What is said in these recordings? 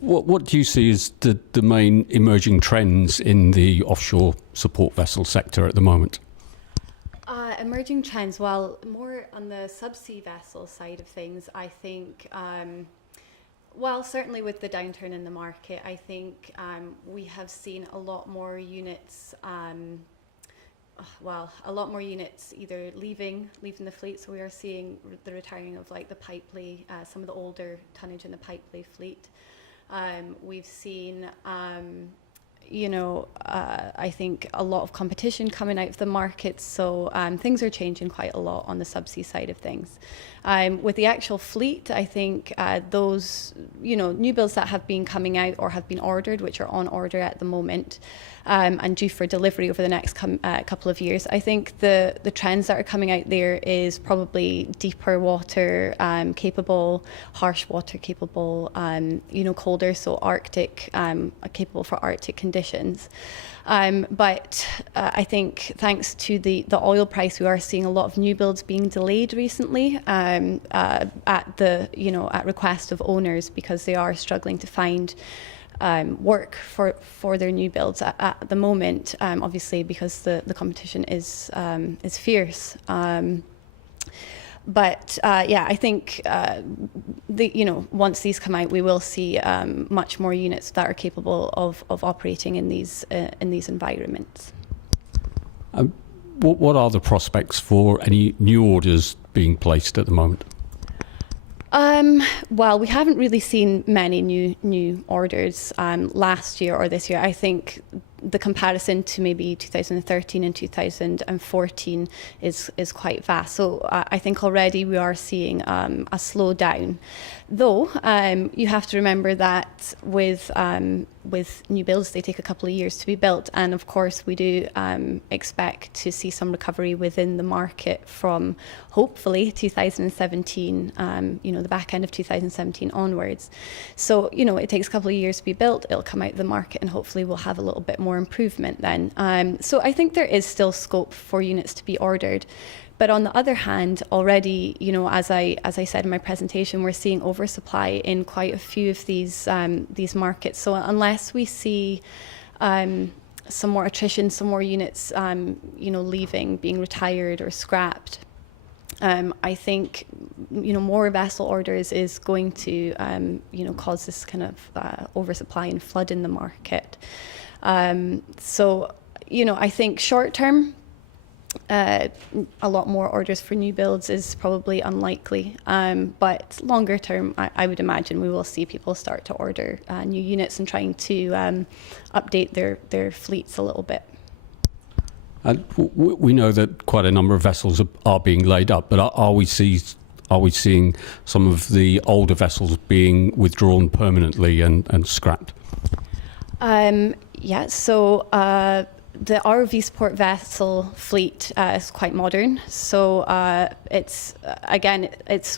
What do you see as the main emerging trends in the offshore support vessel sector at the moment? Emerging trends, well, more on the subsea vessel side of things, I think, well, certainly with the downturn in the market, I think we have seen a lot more units, either leaving the fleet. So we are seeing the retiring of like the pipelay, some of the older tonnage in the pipelay fleet. We've seen, I think a lot of competition coming out of the market. So things are changing quite a lot on the subsea side of things. With the actual fleet, I think those, new builds that have been coming out or have been ordered, which are on order at the moment, and due for delivery over the next couple of years. I think the trends that are coming out there is probably deeper water capable, harsh water capable, colder, so Arctic, capable for Arctic conditions. But I think thanks to the oil price, we are seeing a lot of new builds being delayed recently at request of owners, because they are struggling to find work for their new builds at the moment, obviously because the competition is fierce. But I think once these come out, we will see much more units that are capable of operating in these environments. What are the prospects for any new orders being placed at the moment? Well, we haven't really seen many new orders last year or this year. I think the comparison to maybe 2013 and 2014 is quite vast. So I think already we are seeing a slowdown. Though you have to remember that with new builds, they take a couple of years to be built, and of course we do expect to see some recovery within the market from hopefully 2017, the back end of 2017 onwards. So it takes a couple of years to be built. It'll come out of the market, and hopefully we'll have a little bit more improvement then. So I think there is still scope for units to be ordered. But on the other hand, already, as I said in my presentation, we're seeing oversupply in quite a few of these markets. So unless we see some more attrition, some more units, leaving, being retired or scrapped, I think, more vessel orders is going to, cause this kind of oversupply and flood in the market. So, I think short term, a lot more orders for new builds is probably unlikely, but longer term, I would imagine we will see people start to order new units and trying to update their fleets a little bit. And we know that quite a number of vessels are being laid up, but are we seeing some of the older vessels being withdrawn permanently and scrapped? So the ROV support vessel fleet is quite modern. So it's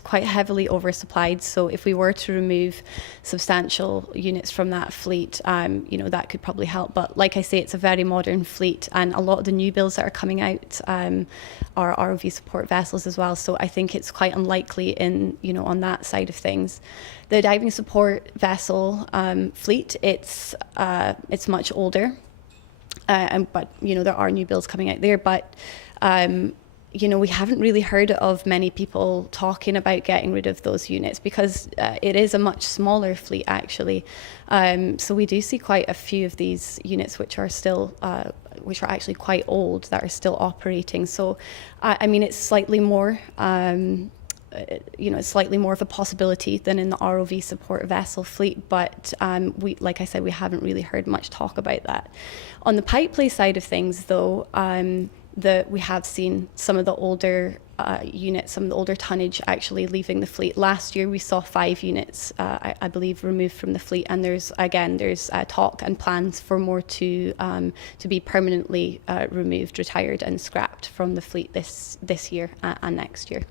quite heavily oversupplied. So if we were to remove substantial units from that fleet, that could probably help. But like I say, it's a very modern fleet, and a lot of the new builds that are coming out are ROV support vessels as well. So I think it's quite unlikely on that side of things. The diving support vessel fleet, it's much older. But there are new builds coming out there, but we haven't really heard of many people talking about getting rid of those units, because it is a much smaller fleet actually. So we do see quite a few of these units which are still which are actually quite old, that are still operating. So it's slightly more it's slightly more of a possibility than in the ROV support vessel fleet, but like I said, we haven't really heard much talk about that. On the pipelay side of things, though, we have seen some of the older units, some of the older tonnage actually leaving the fleet. Last year we saw 5 units, I believe, removed from the fleet, and there's talk and plans for more to be permanently removed, retired and scrapped from the fleet this year and next year.